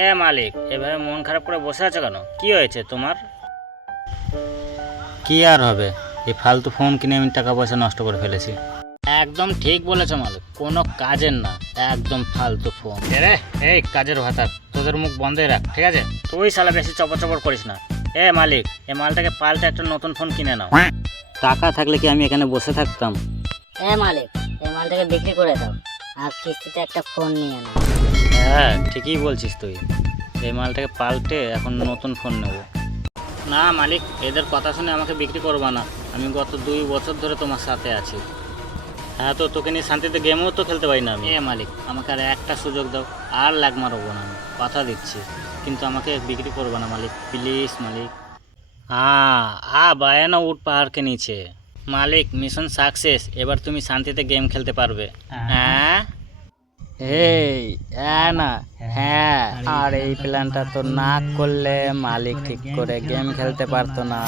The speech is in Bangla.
এ মালিক, এভাবে মন খারাপ করে বসে আছো কেন? কি হয়েছে তোমার? কি আর হবে, এই ফালতু ফোন কিনে আমি টাকা পয়সা নষ্ট করে ফেলেছি। একদম ঠিক বলেছো মালিক, কোনো কাজের না, একদম ফালতু ফোন। রে এই কাজের ভাতা, তোদের মুখ বন্ধই রাখ, ঠিক আছে? তুই শালা বেশি চপর চপর করিস না। এ মালিক, এই মালটাকে পাল্টে একটা নতুন ফোন কিনে নাও। টাকা থাকলে কি আমি এখানে বসে থাকতাম? মালিক, এই মালটাকে বিক্রি করে দাও আর কিস্তিতে একটা ফোন নিয়ে নাও। হ্যাঁ ঠিকই বলছিস তুই, এই মালটাকে পাল্টে এখন নতুন ফোন নেব। না মালিক, এদের কথা শুনে আমাকে বিক্রি করবা না, আমি গত 2 বছর ধরে তোমার সাথে আছি। হ্যাঁ তো তোকে নিয়ে শান্তিতে গেমও তো খেলতে পারি না আমি। মালিক, আমাকে আর একটা সুযোগ দাও, আর লাগ মারবো না, আমি কথা দিচ্ছি, কিন্তু আমাকে বিক্রি করবো না মালিক, প্লিজ মালিক। বায়ানা উঠ পাহাড়কে নিচে। মালিক, মিশন সাকসেস, এবার তুমি শান্তিতে গেম খেলতে পারবে। হ্যাঁ না, হ্যাঁ, আর এই প্ল্যানটা তো না করলে মালিক ঠিক করে গেম খেলতে পারতো না।